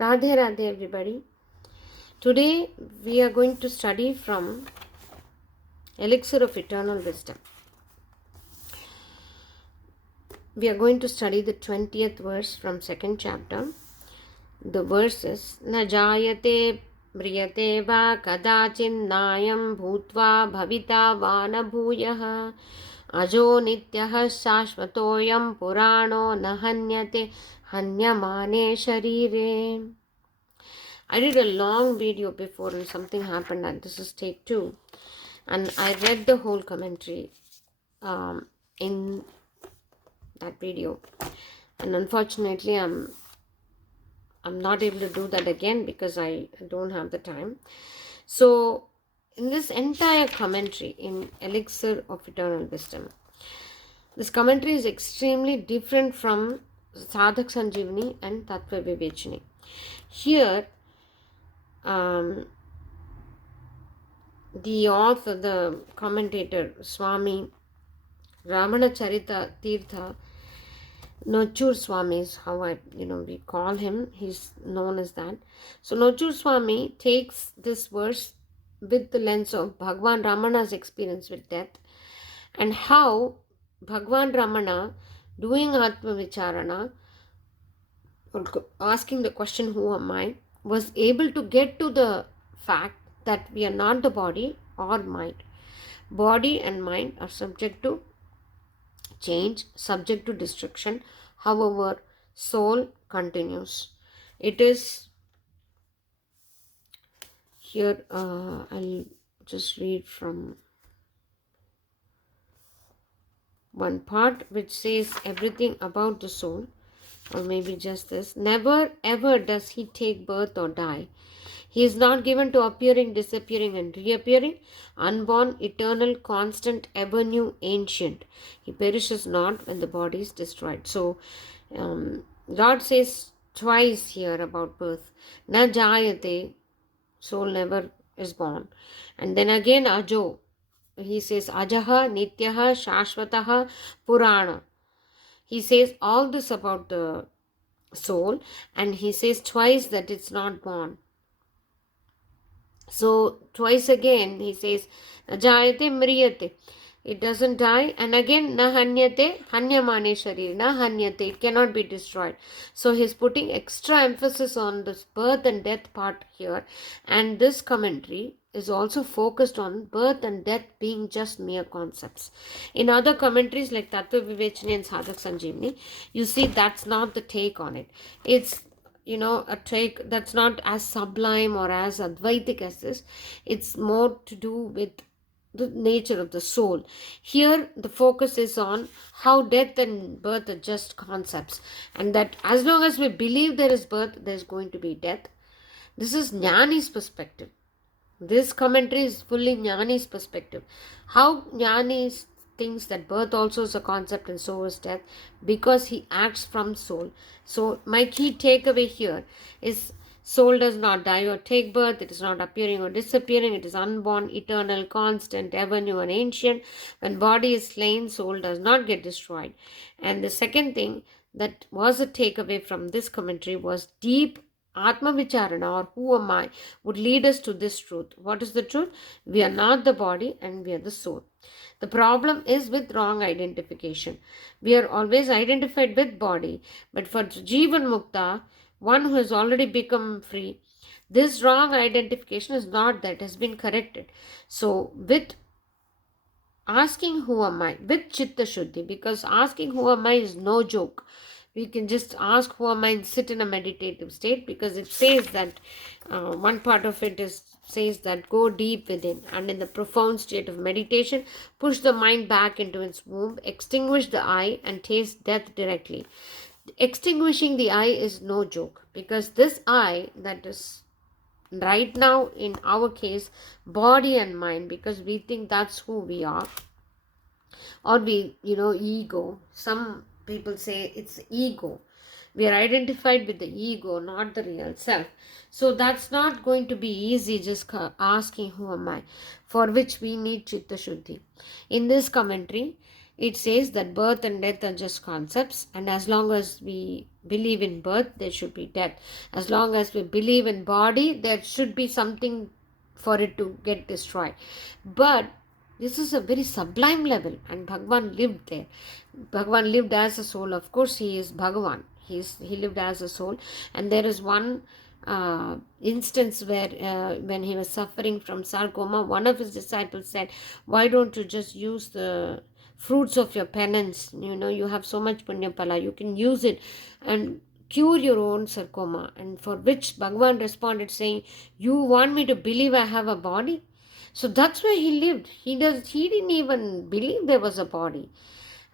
Radhe Radhe everybody. Today we are going to study from Elixir of Eternal Wisdom. We are going to study the 20th verse from 2nd chapter. The verse is Na jayate mriyate va kadachin nayam bhutva bhavita vana bhuyah ajo nityah shashvatoyam purano nahanyate hanyamane sharire. I did a long video before and something happened, and this is take 2. And I read the whole commentary in that video. And unfortunately, I'm not able to do that again because I don't have the time. So, in this entire commentary in Elixir of Eternal Wisdom, this commentary is extremely different from Sadhak Sanjivani and Tattva Vivechani. Here, the author, the commentator, Swami Ramana Charita Tirtha, Nochur Swamis, how we call him, he's known as that. So Nochur Swami takes this verse with the lens of Bhagwan Ramana's experience with death and how Bhagwan Ramana, doing Atma Vicharana, asking the question, who am I, was able to get to the fact that we are not the body or mind. Body and mind are subject to change, subject to destruction. However, soul continues. It is here, I'll just read from one part which says everything about the soul, or maybe just this. Never ever does he take birth or die. He is not given to appearing, disappearing, and reappearing, unborn, eternal, constant, ever new, ancient. He perishes not when the body is destroyed. So, God says twice here about birth. Na jayate, soul never is born. And then again, ajo. He says ajaha, nityaha, shashvataha, purana. He says all this about the soul, and he says twice that it's not born. So twice again he says jayate mriyate, it doesn't die, and again na hanyate hanyamane sharir, na hanyate, it cannot be destroyed. So he's putting extra emphasis on this birth and death part here, and this commentary is also focused on birth and death being just mere concepts. In other commentaries like Tattva Vivechani and Sadhak Sanjivani, you see that's not the take on it. It's a take that's not as sublime or as Advaitic as this. It's more to do with the nature of the soul. Here, the focus is on how death and birth are just concepts, and that as long as we believe there is birth, there is going to be death. This is Jnani's perspective. This commentary is fully Jnani's perspective. How Jnani thinks that birth also is a concept and so is death, because he acts from soul. So my key takeaway here is soul does not die or take birth. It is not appearing or disappearing. It is unborn, eternal, constant, ever new and ancient. When body is slain, soul does not get destroyed. And the second thing that was a takeaway from this commentary was deep Atma Vicharana, or who am I, would lead us to this truth. What is the truth? We are not the body and we are the soul. The problem is with wrong identification. We are always identified with body, but for Jivan Mukta, one who has already become free, this wrong identification is not that, has been corrected. So with asking who am I, with Chitta Shuddhi, because asking who am I is no joke. We can just ask who am I and sit in a meditative state, because it says that one part of it says that go deep within, and in the profound state of meditation, push the mind back into its womb, extinguish the eye and taste death directly. Extinguishing the eye is no joke, because this eye that is right now in our case body and mind, because we think that's who we are, or we ego. Some people say it's ego. We are identified with the ego, not the real self. So that's not going to be easy, just asking who am I, for which we need Chitta Shuddhi. In this commentary, it says that birth and death are just concepts, and as long as we believe in birth, there should be death. As long as we believe in body, there should be something for it to get destroyed. But this is a very sublime level, and Bhagavan lived there. Bhagavan lived as a soul. Of course, he is Bhagavan. He lived as a soul. And there is one instance where when he was suffering from sarcoma, one of his disciples said, why don't you just use the fruits of your penance? You have so much punya pala, you can use it and cure your own sarcoma. And for which Bhagavan responded saying, you want me to believe I have a body? So that's where he lived. He didn't even believe there was a body.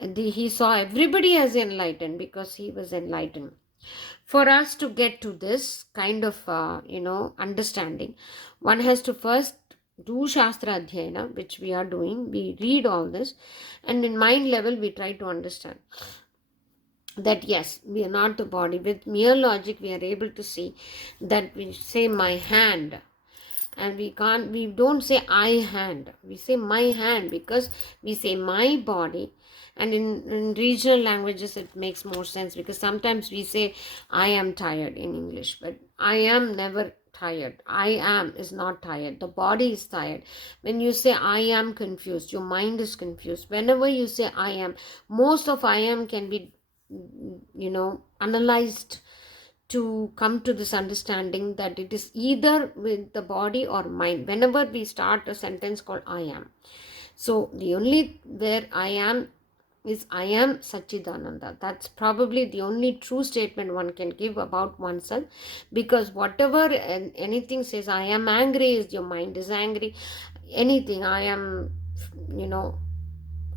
And he saw everybody as enlightened because he was enlightened. For us to get to this kind of understanding, one has to first do Shastra Adhyayana, which we are doing. We read all this, and in mind level we try to understand that yes, we are not the body. With mere logic we are able to see that we say my hand, and we don't say I hand, we say my hand, because we say my body. And in regional languages it makes more sense, because sometimes we say I am tired in English, but I am never tired. I am is not tired, the body is tired. When you say I am confused, your mind is confused. Whenever you say I am, most of I am can be analyzed to come to this understanding that it is either with the body or mind whenever we start a sentence called I am. So the only where I am is I am Satchidananda. That's probably the only true statement one can give about oneself, because whatever anything says I am angry is your mind is angry. Anything I am,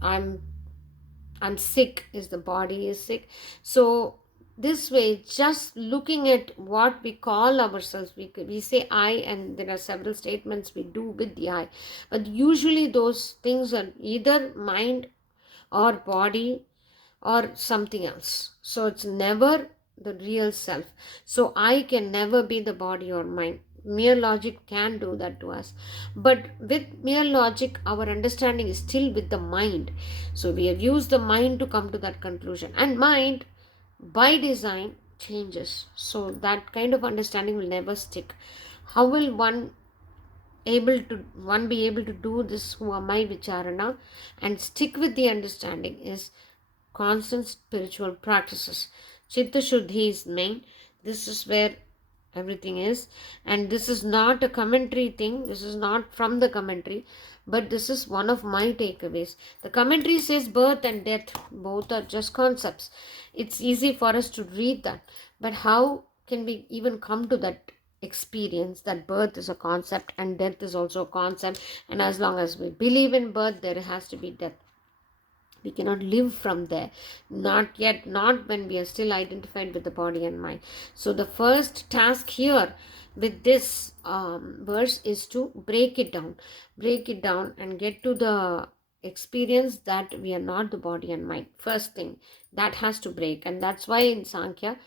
I'm sick is the body is sick. So this way, just looking at what we call ourselves, we say I, and there are several statements we do with the I, but usually those things are either mind or body or something else. So it's never the real self. So I can never be the body or mind. Mere logic can do that to us, but with mere logic our understanding is still with the mind. So we have used the mind to come to that conclusion, and mind by design changes. So that kind of understanding will never stick. How will one be able to do this who am I vicharana and stick with the understanding is constant spiritual practices. Chitta Shuddhi is main. This is where everything is. And this is not a commentary thing. This is not from the commentary. But this is one of my takeaways. The commentary says birth and death. Both are just concepts. It's easy for us to read that. But how can we even come to that experience that birth is a concept and death is also a concept? And as long as we believe in birth, there has to be death. We cannot live from there, not yet, not when we are still identified with the body and mind. So the first task here with this verse is to break it down and get to the experience that we are not the body and mind. First thing that has to break, and that's why in Sankhya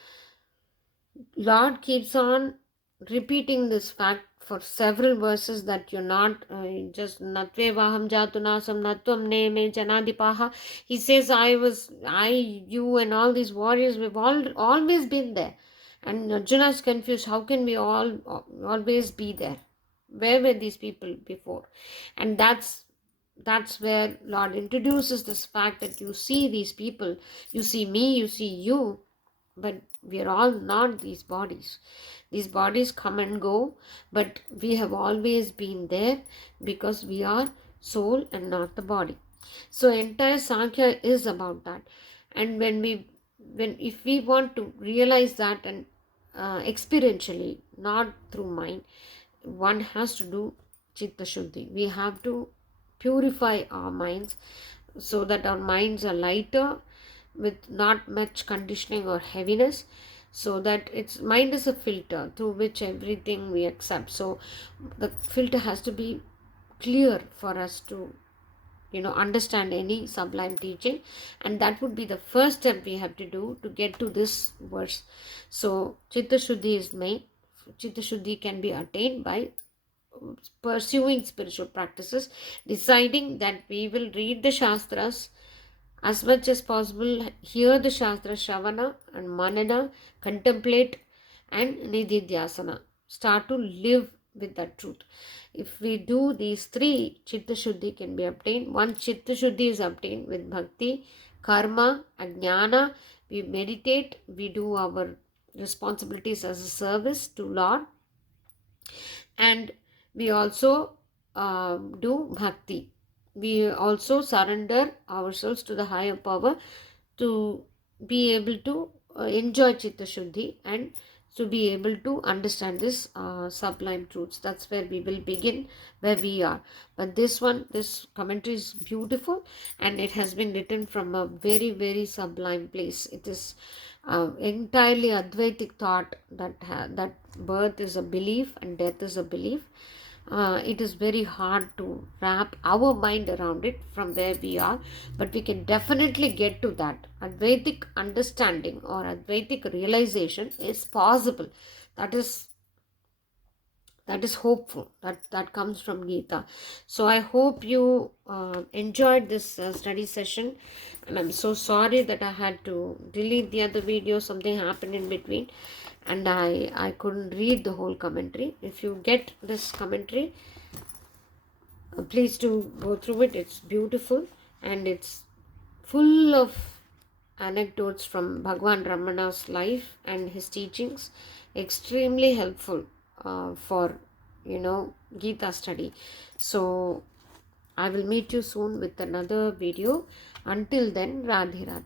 Lord keeps on repeating this fact for several verses, that you're not just natve vaham jatunasam natvam ne me janadipaha. He says you and all these warriors, we've always been there. And Arjuna is confused, how can we always be there? Where were these people before? And that's where Lord introduces this fact that you see these people, you see me, you see you, but we are all not these bodies. These bodies come and go, but we have always been there because we are soul and not the body. So entire Sankhya is about that. And if we want to realize that and experientially, not through mind, one has to do Chitta Shuddhi. We have to purify our minds so that our minds are lighter, with not much conditioning or heaviness, so that its mind is a filter through which everything we accept. So the filter has to be clear for us to understand any sublime teaching, and that would be the first step we have to do to get to this verse. So Chitta Shuddhi is main. Chitta Shuddhi can be attained by pursuing spiritual practices, deciding that we will read the Shastras As much as possible, hear the Shastra Shravana and Manana, contemplate, and Nididhyasana. Start to live with that truth. If we do these three, Chitta Shuddhi can be obtained. Once Chitta Shuddhi is obtained with Bhakti, Karma, and Jnana, we meditate, we do our responsibilities as a service to Lord, and we also do bhakti. We also surrender ourselves to the higher power to be able to enjoy Chitta Shuddhi and to be able to understand this sublime truths. That's where we will begin, where we are. But this commentary is beautiful, and it has been written from a very, very sublime place. It is entirely Advaitic thought that birth is a belief and death is a belief. It is very hard to wrap our mind around it from where we are, but we can definitely get to that. Advaitic understanding or Advaitic realization is possible. That is hopeful. That comes from Gita. So I hope you enjoyed this study session, and I'm so sorry that I had to delete the other video. Something happened in between, and I couldn't read the whole commentary. If you get this commentary, please do go through it. It's beautiful, and it's full of anecdotes from Bhagwan Ramana's life and his teachings. Extremely helpful for Gita study. So I will meet you soon with another video. Until then, Radhe Radhe.